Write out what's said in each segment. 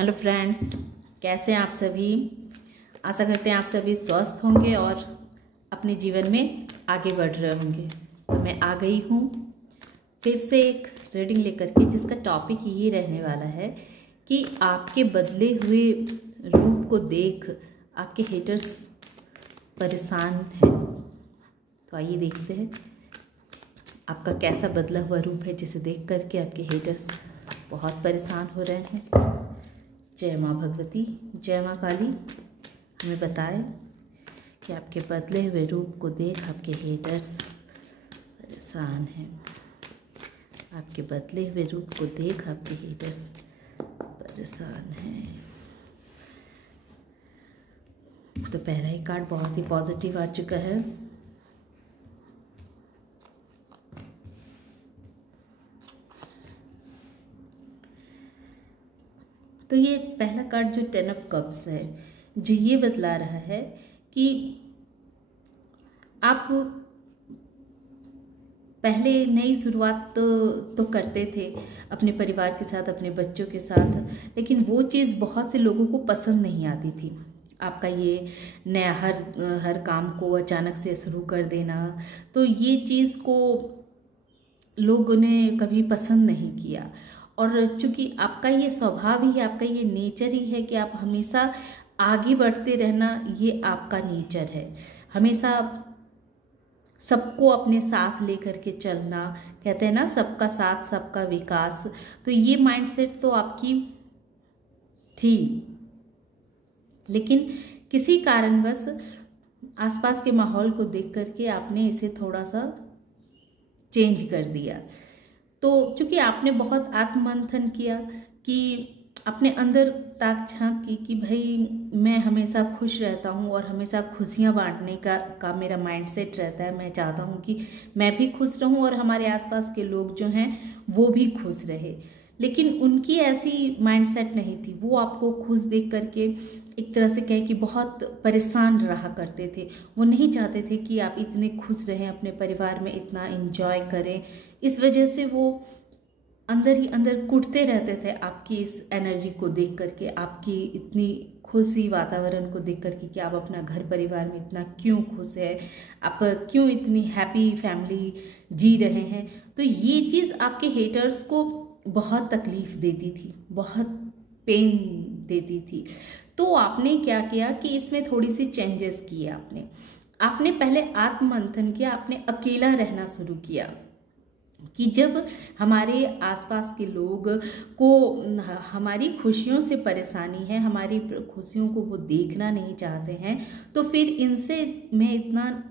Hello friends, कैसे हैं आप सभी। आशा करते हैं आप सभी स्वस्थ होंगे और अपने जीवन में आगे बढ़ रहे होंगे। तो मैं आ गई हूँ फिर से एक रीडिंग लेकर के, जिसका टॉपिक ये रहने वाला है कि आपके बदले हुए रूप को देख आपके हेटर्स परेशान हैं। तो आइए देखते हैं आपका कैसा बदला हुआ रूप है, जिसे देख करके आपके हेटर्स बहुत परेशान हो रहे हैं। जय माँ भगवती, जय माँ काली, हमें बताएं कि आपके बदले हुए रूप को देख आपके हेटर्स परेशान हैं। आपके बदले हुए रूप को देख आपके हेटर्स परेशान हैं। तो पहला ही कार्ड बहुत ही पॉजिटिव आ चुका है। तो ये पहला कार्ड जो 10 ऑफ कप्स है, जो ये बतला रहा है कि आप पहले नई शुरुआत तो करते थे अपने परिवार के साथ, अपने बच्चों के साथ, लेकिन वो चीज़ बहुत से लोगों को पसंद नहीं आती थी। आपका ये नया हर काम को अचानक से शुरू कर देना, तो ये चीज़ को लोगों ने कभी पसंद नहीं किया। और चूँकि आपका ये स्वभाव ही है, आपका ये नेचर ही है कि आप हमेशा आगे बढ़ते रहना, ये आपका नेचर है। हमेशा सबको अपने साथ लेकर के चलना, कहते हैं ना, सबका साथ सबका विकास। तो ये माइंडसेट तो आपकी थी, लेकिन किसी कारणवश आसपास के माहौल को देख करके आपने इसे थोड़ा सा चेंज कर दिया। तो चूँकि आपने बहुत आत्ममंथन किया कि अपने अंदर ताक झांक की कि भाई मैं हमेशा खुश रहता हूँ और हमेशा खुशियाँ बांटने का मेरा माइंडसेट रहता है। मैं चाहता हूँ कि मैं भी खुश रहूँ और हमारे आसपास के लोग जो हैं वो भी खुश रहे, लेकिन उनकी ऐसी माइंडसेट नहीं थी। वो आपको खुश देख करके एक तरह से कहें कि बहुत परेशान रहा करते थे। वो नहीं चाहते थे कि आप इतने खुश रहें, अपने परिवार में इतना एंजॉय करें। इस वजह से वो अंदर ही अंदर कुटते रहते थे आपकी इस एनर्जी को देख करके, आपकी इतनी खुशी वातावरण को देख करके कि आप अपना घर परिवार में इतना क्यों खुश है, आप क्यों इतनी हैप्पी फैमिली जी रहे हैं। तो ये चीज़ आपके हेटर्स को बहुत तकलीफ देती थी, बहुत पेन देती थी। तो आपने क्या किया कि इसमें थोड़ी सी चेंजेस किए। आपने पहले आत्ममंथन किया, आपने अकेला रहना शुरू किया कि जब हमारे आसपास के लोग को हमारी खुशियों से परेशानी है, हमारी खुशियों को वो देखना नहीं चाहते हैं, तो फिर इनसे मैं इतना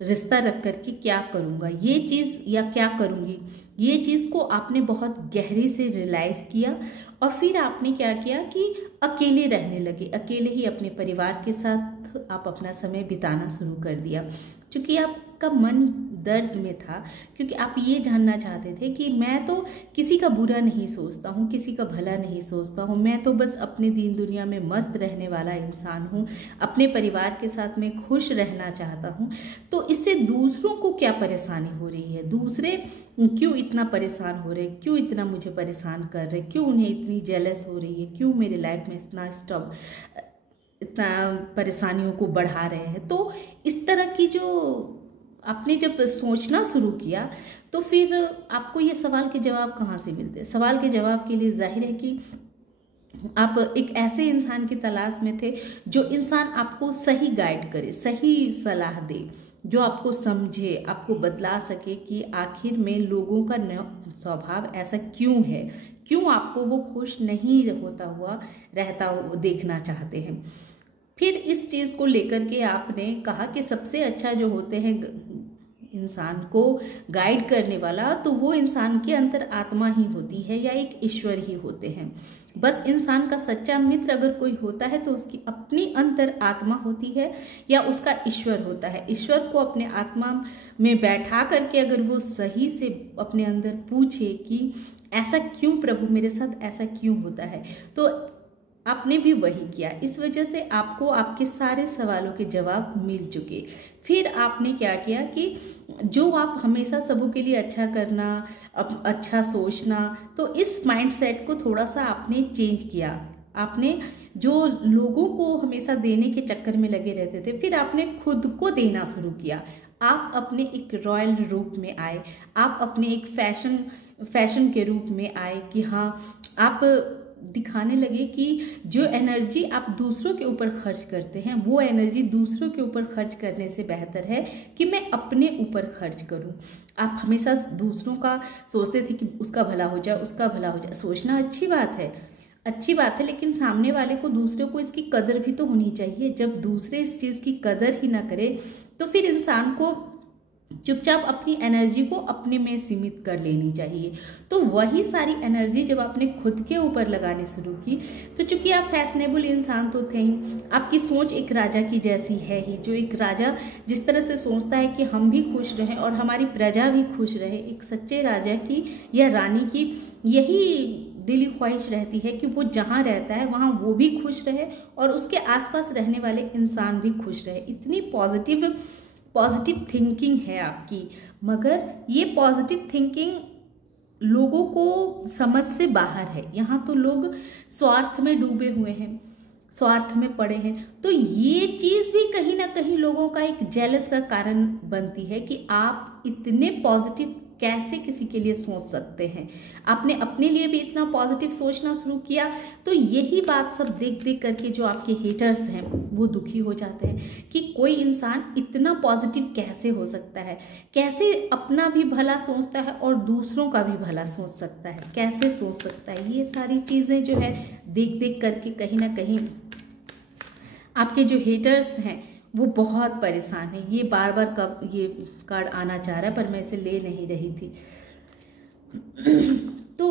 रिश्ता रख कर के क्या करूँगा, ये चीज़ या क्या करूँगी, ये चीज़ को आपने बहुत गहरी से रियलाइज़ किया। और फिर आपने क्या किया कि अकेले रहने लगे, अकेले ही अपने परिवार के साथ आप अपना समय बिताना शुरू कर दिया। क्योंकि आपका मन दर्द में था, क्योंकि आप ये जानना चाहते थे कि मैं तो किसी का बुरा नहीं सोचता हूँ, किसी का भला नहीं सोचता हूँ, मैं तो बस अपने दीन दुनिया में मस्त रहने वाला इंसान हूँ, अपने परिवार के साथ मैं खुश रहना चाहता हूँ। तो इससे दूसरों को क्या परेशानी हो रही है, दूसरे क्यों इतना परेशान हो रहे, क्यों इतना मुझे परेशान कर रहे, क्यों उन्हें इतनी जेलस हो रही है, क्यों मेरे लाइफ में इतना परेशानियों को बढ़ा रहे हैं। तो इस तरह की जो आपने जब सोचना शुरू किया, तो फिर आपको ये सवाल के जवाब कहाँ से मिलते हैं। सवाल के जवाब के लिए जाहिर है कि आप एक ऐसे इंसान की तलाश में थे जो इंसान आपको सही गाइड करे, सही सलाह दे, जो आपको समझे, आपको बतला सके कि आखिर में लोगों का स्वभाव ऐसा क्यों है, क्यों आपको वो खुश नहीं रहता हुआ देखना चाहते हैं। फिर इस चीज़ को लेकर के आपने कहा कि सबसे अच्छा जो होते हैं इंसान को गाइड करने वाला, तो वो इंसान की अंतर आत्मा ही होती है या एक ईश्वर ही होते हैं। बस इंसान का सच्चा मित्र अगर कोई होता है तो उसकी अपनी अंतर आत्मा होती है या उसका ईश्वर होता है। ईश्वर को अपने आत्मा में बैठा करके अगर वो सही से अपने अंदर पूछे कि ऐसा क्यों प्रभु मेरे साथ ऐसा क्यों होता है, तो आपने भी वही किया। इस वजह से आपको आपके सारे सवालों के जवाब मिल चुके। फिर आपने क्या किया कि जो आप हमेशा सबों के लिए अच्छा करना, अच्छा सोचना, तो इस माइंडसेट को थोड़ा सा आपने चेंज किया आपने जो लोगों को हमेशा देने के चक्कर में लगे रहते थे, फिर आपने खुद को देना शुरू किया। आप अपने एक रॉयल रूप में आए, आप अपने एक फैशन के रूप में आए कि हाँ, आप दिखाने लगे कि जो एनर्जी आप दूसरों के ऊपर खर्च करते हैं, वो एनर्जी दूसरों के ऊपर खर्च करने से बेहतर है कि मैं अपने ऊपर खर्च करूं। आप हमेशा दूसरों का सोचते थे कि उसका भला हो जाए, उसका भला हो जाए। सोचना अच्छी बात है, लेकिन सामने वाले को, दूसरे को इसकी कदर भी तो होनी चाहिए। जब दूसरे इस चीज़ की कदर ही ना करे तो फिर इंसान को चुपचाप अपनी एनर्जी को अपने में सीमित कर लेनी चाहिए। तो वही सारी एनर्जी जब आपने खुद के ऊपर लगानी शुरू की, तो चूंकि आप फैशनेबल इंसान तो थे ही, आपकी सोच एक राजा की जैसी है ही। जो एक राजा जिस तरह से सोचता है कि हम भी खुश रहें और हमारी प्रजा भी खुश रहे, एक सच्चे राजा की या रानी की यही दिली ख्वाहिश रहती है कि वो जहाँ रहता है वहाँ वो भी खुश रहे और उसके आसपास रहने वाले इंसान भी खुश रहे। इतनी पॉजिटिव थिंकिंग है आपकी, मगर ये पॉजिटिव थिंकिंग लोगों को समझ से बाहर है। यहाँ तो लोग स्वार्थ में डूबे हुए हैं, स्वार्थ में पड़े हैं। तो ये चीज़ भी कहीं ना कहीं लोगों का एक जेलस का कारण बनती है कि आप इतने पॉजिटिव कैसे किसी के लिए सोच सकते हैं। आपने अपने लिए भी इतना पॉजिटिव सोचना शुरू किया, तो यही बात सब देख करके जो आपके हेटर्स हैं वो दुखी हो जाते हैं कि कोई इंसान इतना पॉजिटिव कैसे हो सकता है, कैसे अपना भी भला सोचता है और दूसरों का भी भला सोच सकता है, कैसे सोच सकता है। ये सारी चीज़ें जो है देख करके कहीं ना कहीं आपके जो हेटर्स हैं वो बहुत परेशान है। ये बार बार कब ये कार्ड आना चाह रहा है पर मैं इसे ले नहीं रही थी। तो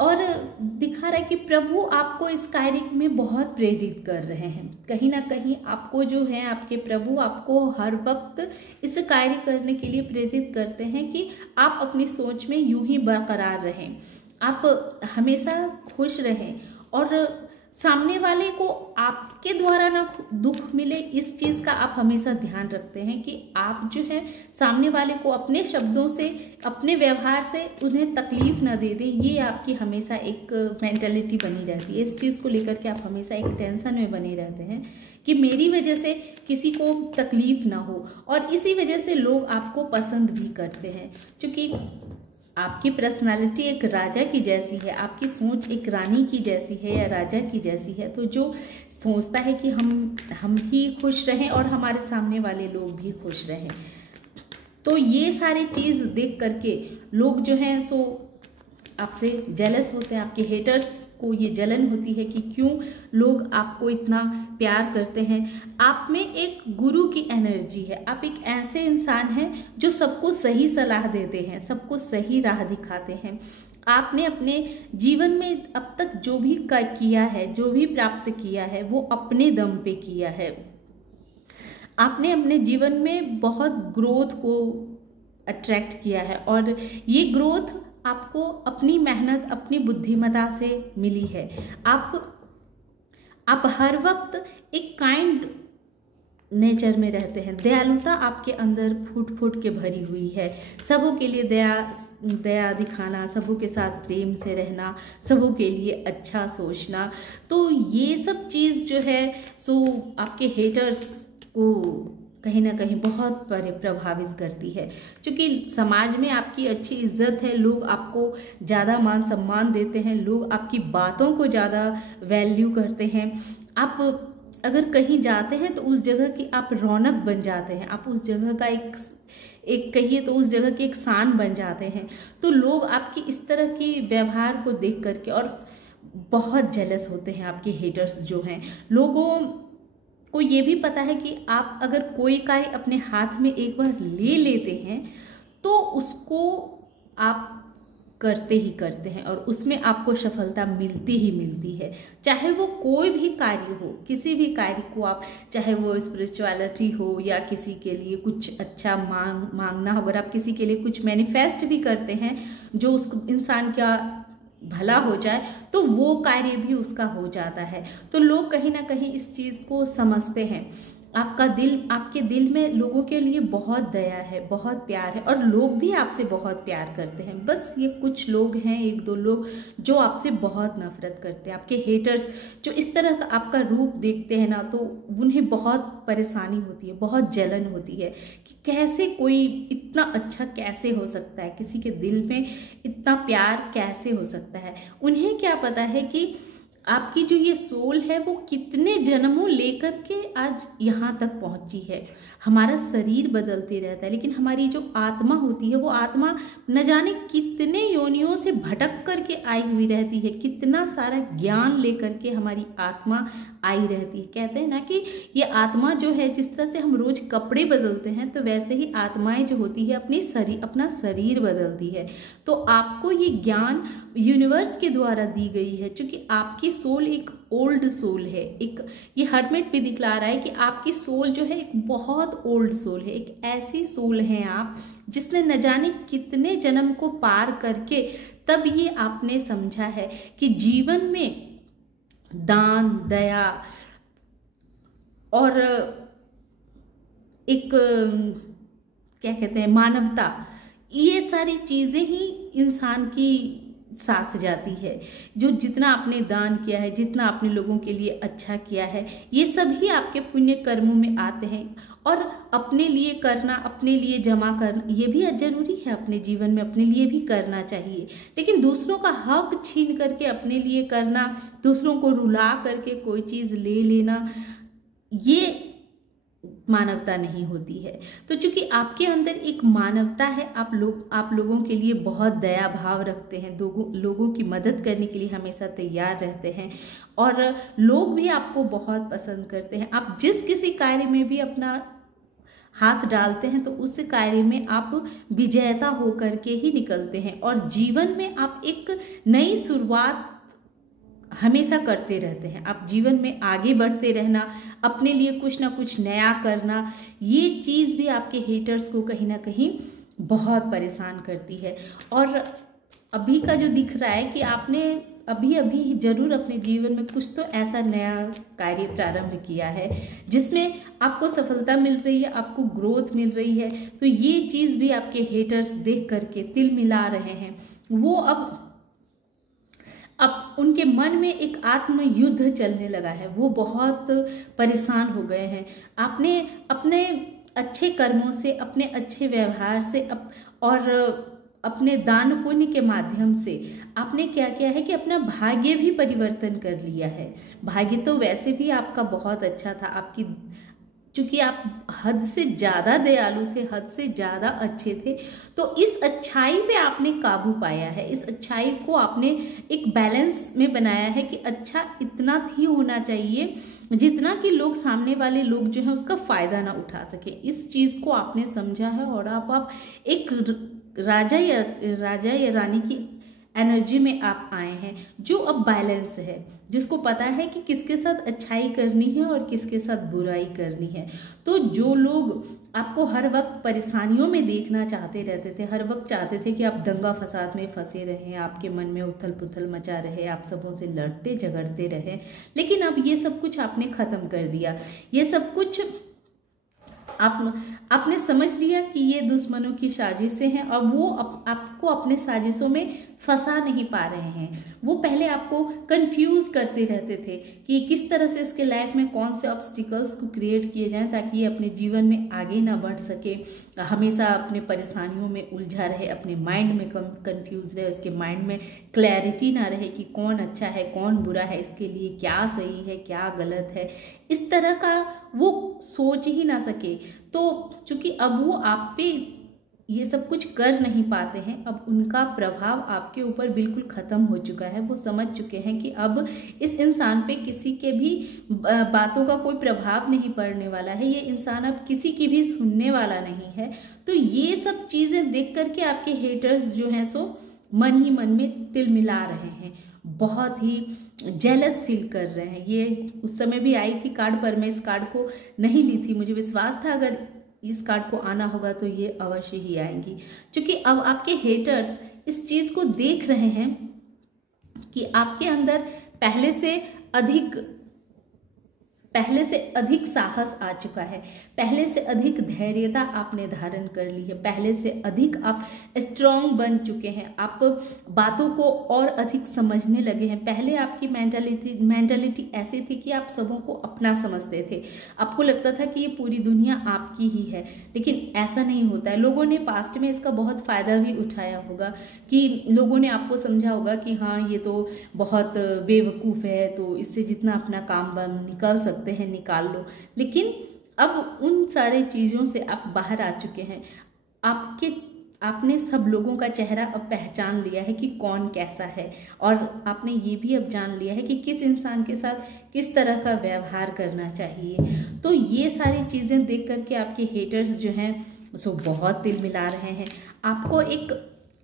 और दिखा रहा है कि प्रभु आपको इस कार्य में बहुत प्रेरित कर रहे हैं। कहीं ना कहीं आपको जो है, आपके प्रभु आपको हर वक्त इस कार्य करने के लिए प्रेरित करते हैं कि आप अपनी सोच में यूं ही बरकरार रहें, आप हमेशा खुश रहें और सामने वाले को आपके द्वारा ना दुख मिले, इस चीज़ का आप हमेशा ध्यान रखते हैं कि आप जो है सामने वाले को अपने शब्दों से, अपने व्यवहार से उन्हें तकलीफ ना दे दें। ये आपकी हमेशा एक मेंटालिटी बनी रहती है। इस चीज़ को लेकर के आप हमेशा एक टेंशन में बने रहते हैं कि मेरी वजह से किसी को तकलीफ ना हो, और इसी वजह से लोग आपको पसंद भी करते हैं। क्योंकि आपकी पर्सनालिटी एक राजा की जैसी है, आपकी सोच एक रानी की जैसी है या राजा की जैसी है। तो जो सोचता है कि हम ही खुश रहें और हमारे सामने वाले लोग भी खुश रहें, तो ये सारी चीज़ देख करके लोग जो हैं सो आपसे जेलस होते हैं। आपके हेटर्स को ये जलन होती है कि क्यों लोग आपको इतना प्यार करते हैं। आप में एक गुरु की एनर्जी है, आप एक ऐसे इंसान हैं जो सबको सही सलाह देते हैं, सबको सही राह दिखाते हैं। आपने अपने जीवन में अब तक जो भी किया है, जो भी प्राप्त किया है, वो अपने दम पे किया है। आपने अपने जीवन में बहुत ग्रोथ को अट्रैक्ट किया है और ये ग्रोथ आपको अपनी मेहनत, अपनी बुद्धिमत्ता से मिली है। आप हर वक्त एक काइंड नेचर में रहते हैं। दयालुता आपके अंदर फूट फूट के भरी हुई है। सबों के लिए दया दिखाना, सबों के साथ प्रेम से रहना, सबों के लिए अच्छा सोचना। तो ये सब चीज़ जो है सो आपके हेटर्स को कहीं ना कहीं बहुत प्रभावित करती है। क्योंकि समाज में आपकी अच्छी इज्जत है, लोग आपको ज़्यादा मान सम्मान देते हैं, लोग आपकी बातों को ज़्यादा वैल्यू करते हैं। आप अगर कहीं जाते हैं तो उस जगह की आप रौनक बन जाते हैं, आप उस जगह का एक कहिए तो उस जगह की एक शान बन जाते हैं। तो लोग आपकी इस तरह की व्यवहार को देख करके और बहुत जेलस होते हैं। आपके हेटर्स जो हैं, लोगों को ये भी पता है कि आप अगर कोई कार्य अपने हाथ में एक बार ले लेते हैं तो उसको आप करते ही करते हैं और उसमें आपको सफलता मिलती ही मिलती है। चाहे वो कोई भी कार्य हो, किसी भी कार्य को आप, चाहे वो स्पिरिचुअलिटी हो या किसी के लिए कुछ अच्छा मांगना हो, अगर आप किसी के लिए कुछ मैनिफेस्ट भी करते हैं जो उस इंसान का भला हो जाए तो वो कार्य भी उसका हो जाता है। तो लोग कहीं ना कहीं इस चीज़ को समझते हैं आपके दिल में लोगों के लिए बहुत दया है, बहुत प्यार है, और लोग भी आपसे बहुत प्यार करते हैं। बस ये कुछ लोग हैं, एक दो लोग, जो आपसे बहुत नफरत करते हैं। आपके हेटर्स जो इस तरह का आपका रूप देखते हैं ना, तो उन्हें बहुत परेशानी होती है, बहुत जलन होती है कि कैसे कोई इतना अच्छा कैसे हो सकता है, किसी के दिल में इतना प्यार कैसे हो सकता है। उन्हें क्या पता है कि आपकी जो ये सोल है वो कितने जन्मों लेकर के आज यहाँ तक पहुँची है। हमारा शरीर बदलते रहता है, लेकिन हमारी जो आत्मा होती है वो आत्मा न जाने कितने योनियों से भटक करके आई हुई रहती है, कितना सारा ज्ञान लेकर के हमारी आत्मा आई रहती है। कहते हैं ना कि ये आत्मा जो है, जिस तरह से हम रोज कपड़े बदलते हैं, तो वैसे ही आत्माएं जो होती है अपना शरीर बदलती है। तो आपको ये ज्ञान यूनिवर्स के द्वारा दी गई है, क्योंकि आपकी सोल एक ओल्ड सोल है। एक ये हर्मिट भी दिखला रहा है कि आपकी सोल जो है एक बहुत ओल्ड सोल है, एक ऐसी सोल है आप जिसने न जाने कितने जन्म को पार करके तब ये आपने समझा है कि जीवन में दान, दया और एक क्या कहते हैं, मानवता, ये सारी चीज़ें ही इंसान की साथ जाती है। जो जितना आपने दान किया है, जितना आपने लोगों के लिए अच्छा किया है, ये सभी आपके पुण्य कर्मों में आते हैं। और अपने लिए करना, अपने लिए जमा करना, ये भी जरूरी है। अपने जीवन में अपने लिए भी करना चाहिए, लेकिन दूसरों का हक छीन करके अपने लिए करना, दूसरों को रुला करके कोई चीज़ ले लेना, ये मानवता नहीं होती है। तो चूंकि आपके अंदर एक मानवता है, आप लोगों के लिए बहुत दया भाव रखते हैं, लोगों की मदद करने के लिए हमेशा तैयार रहते हैं, और लोग भी आपको बहुत पसंद करते हैं। आप जिस किसी कार्य में भी अपना हाथ डालते हैं तो उस कार्य में आप विजेता होकर के ही निकलते हैं, और जीवन में आप एक नई शुरुआत हमेशा करते रहते हैं। आप जीवन में आगे बढ़ते रहना, अपने लिए कुछ ना कुछ नया करना, ये चीज़ भी आपके हेटर्स को कहीं ना कहीं बहुत परेशान करती है। और अभी का जो दिख रहा है कि आपने अभी जरूर अपने जीवन में कुछ तो ऐसा नया कार्य प्रारंभ किया है जिसमें आपको सफलता मिल रही है, आपको ग्रोथ मिल रही है। तो ये चीज़ भी आपके हेटर्स देख करके तिल मिला रहे हैं। वो अब उनके मन में एक आत्म युद्ध चलने लगा है, वो बहुत परेशान हो गए हैं। आपने अपने अच्छे कर्मों से, अपने अच्छे व्यवहार से और अपने दान पुण्य के माध्यम से आपने क्या किया है कि अपना भाग्य भी परिवर्तन कर लिया है। भाग्य तो वैसे भी आपका बहुत अच्छा था, चूंकि आप हद से ज़्यादा दयालु थे, हद से ज़्यादा अच्छे थे, तो इस अच्छाई पे आपने काबू पाया है। इस अच्छाई को आपने एक बैलेंस में बनाया है कि अच्छा इतना ही होना चाहिए जितना कि लोग, सामने वाले लोग जो हैं उसका फ़ायदा ना उठा सके। इस चीज़ को आपने समझा है, और आप एक राजा या रानी की एनर्जी में आप आए हैं, जो अब बैलेंस है, जिसको पता है कि किसके साथ अच्छाई करनी है और किसके साथ बुराई करनी है। तो जो लोग आपको हर वक्त परेशानियों में देखना चाहते रहते थे, हर वक्त चाहते थे कि आप दंगा फसाद में फंसे रहें, आपके मन में उथल पुथल मचा रहे, आप सबों से लड़ते झगड़ते रहे, लेकिन अब ये सब कुछ आपने ख़त्म कर दिया। ये सब कुछ आपने समझ लिया कि ये दुश्मनों की साजिशें हैं, और वो आपको अपने साजिशों में फंसा नहीं पा रहे हैं। वो पहले आपको कंफ्यूज करते रहते थे कि किस तरह से इसके लाइफ में कौन से ऑब्स्टिकल्स को क्रिएट किए जाएं ताकि ये अपने जीवन में आगे ना बढ़ सके, हमेशा अपने परेशानियों में उलझा रहे, अपने माइंड में कंफ्यूज रहे, उसके माइंड में क्लैरिटी ना रहे कि कौन अच्छा है कौन बुरा है, इसके लिए क्या सही है क्या गलत है, इस तरह का वो सोच ही ना सके। तो चूंकि अब वो आप पे ये सब कुछ कर नहीं पाते हैं, अब उनका प्रभाव आपके ऊपर बिल्कुल ख़त्म हो चुका है। वो समझ चुके हैं कि अब इस इंसान पे किसी के भी बातों का कोई प्रभाव नहीं पड़ने वाला है, ये इंसान अब किसी की भी सुनने वाला नहीं है। तो ये सब चीज़ें देख करके आपके हेटर्स जो हैं सो मन ही मन में तिल मिला रहे हैं, बहुत ही जेलस फील कर रहे हैं। ये उस समय भी आई थी कार्ड पर, मैं इस कार्ड को नहीं ली थी, मुझे विश्वास था अगर इस कार्ड को आना होगा तो ये अवश्य ही आएंगी, क्योंकि अब आपके हेटर्स इस चीज़ को देख रहे हैं कि आपके अंदर पहले पहले से अधिक साहस आ चुका है, पहले से अधिक धैर्यता आपने धारण कर ली है, पहले से अधिक आप स्ट्रांग बन चुके हैं, आप बातों को और अधिक समझने लगे हैं। पहले आपकी मेंटालिटी ऐसी थी कि आप सबों को अपना समझते थे, आपको लगता था कि ये पूरी दुनिया आपकी ही है, लेकिन ऐसा नहीं होता है। लोगों ने पास्ट में इसका बहुत फ़ायदा भी उठाया होगा कि लोगों ने आपको समझा होगा कि हाँ ये तो बहुत बेवकूफ़ है, तो इससे जितना अपना काम वाम निकाल सकते हैं निकाल लो। लेकिन अब उन सारे चीज़ों से आप बाहर आ चुके हैं। आपने सब लोगों का चेहरा अब पहचान लिया है कि कौन कैसा है, और आपने ये भी अब जान लिया है कि किस इंसान के साथ किस तरह का व्यवहार करना चाहिए। तो ये सारी चीज़ें देख करके आपके हेटर्स जो हैं सो बहुत तिल मिला रहे हैं। आपको एक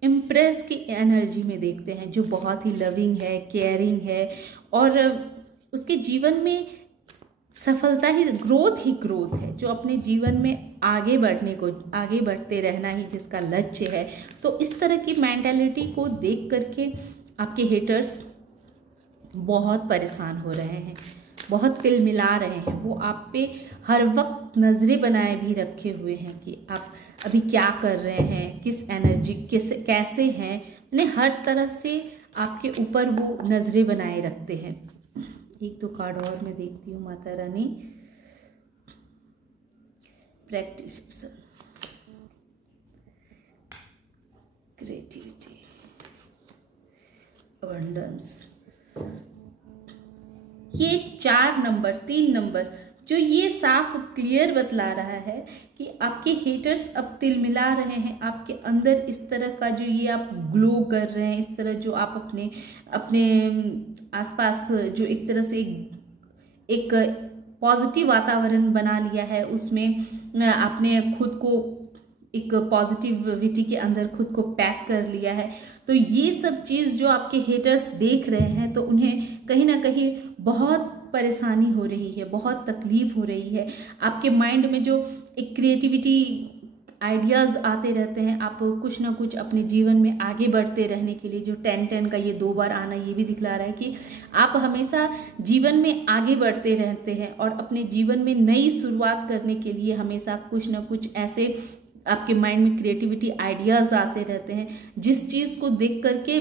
इम्प्रेस की एनर्जी में देखते हैं, जो बहुत ही लविंग है, केयरिंग है, और उसके जीवन में सफलता ही ग्रोथ है, जो अपने जीवन में आगे बढ़ते रहना ही जिसका लक्ष्य है। तो इस तरह की मेंटालिटी को देख करके आपके हेटर्स बहुत परेशान हो रहे हैं, बहुत तिल मिला रहे हैं। वो आप पे हर वक्त नज़रें बनाए भी रखे हुए हैं कि आप अभी क्या कर रहे हैं, किस एनर्जी कैसे हैं, यानी हर तरह से आपके ऊपर वो नज़रें बनाए रखते हैं। एक दो कार्ड और मैं देखती हूँ Mata Rani. Practice, creativity, abundance, ये 4 नंबर 3 नंबर जो ये साफ क्लियर बतला रहा है कि आपके हेटर्स अब तिल मिला रहे हैं आपके अंदर। इस तरह का जो ये आप ग्लो कर रहे हैं, इस तरह जो आप अपने आसपास जो एक तरह से एक पॉजिटिव वातावरण बना लिया है, उसमें आपने खुद को एक पॉजिटिविटी के अंदर खुद को पैक कर लिया है। तो ये सब चीज़ जो आपके हेटर्स देख रहे हैं तो उन्हें कहीं ना कहीं बहुत परेशानी हो रही है, बहुत तकलीफ हो रही है। आपके माइंड में जो एक क्रिएटिविटी आइडियाज़ आते रहते हैं, आप कुछ ना कुछ अपने जीवन में आगे बढ़ते रहने के लिए, जो 10-10 का ये 2 बार आना ये भी दिखला रहा है कि आप हमेशा जीवन में आगे बढ़ते रहते हैं और अपने जीवन में नई शुरुआत करने के लिए हमेशा कुछ ना कुछ ऐसे आपके माइंड में क्रिएटिविटी आइडियाज़ आते रहते हैं, जिस चीज़ को देख करके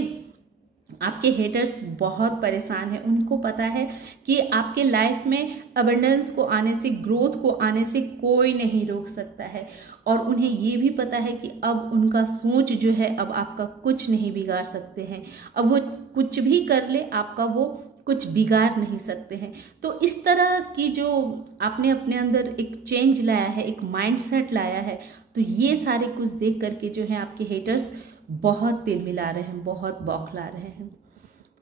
आपके हेटर्स बहुत परेशान हैं। उनको पता है कि आपके लाइफ में अबंडेंस को आने से, ग्रोथ को आने से कोई नहीं रोक सकता है, और उन्हें ये भी पता है कि अब उनका सोच जो है अब आपका कुछ नहीं बिगाड़ सकते हैं। अब वो कुछ भी कर ले, आपका वो कुछ बिगाड़ नहीं सकते हैं। तो इस तरह की जो आपने अपने अंदर एक चेंज लाया है, एक माइंडसेट लाया है, तो ये सारे कुछ देख करके जो है आपके हेटर्स बहुत तिल मिला रहे हैं, बहुत बौखला रहे हैं।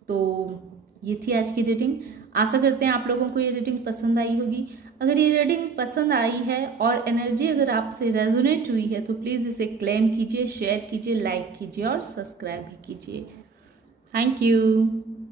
तो ये थी आज की रीडिंग। आशा करते हैं आप लोगों को ये रीडिंग पसंद आई होगी। अगर ये रीडिंग पसंद आई है और एनर्जी अगर आपसे रेजोनेट हुई है तो प्लीज़ इसे क्लेम कीजिए, शेयर कीजिए, लाइक कीजिए और सब्सक्राइब भी कीजिए। Thank you.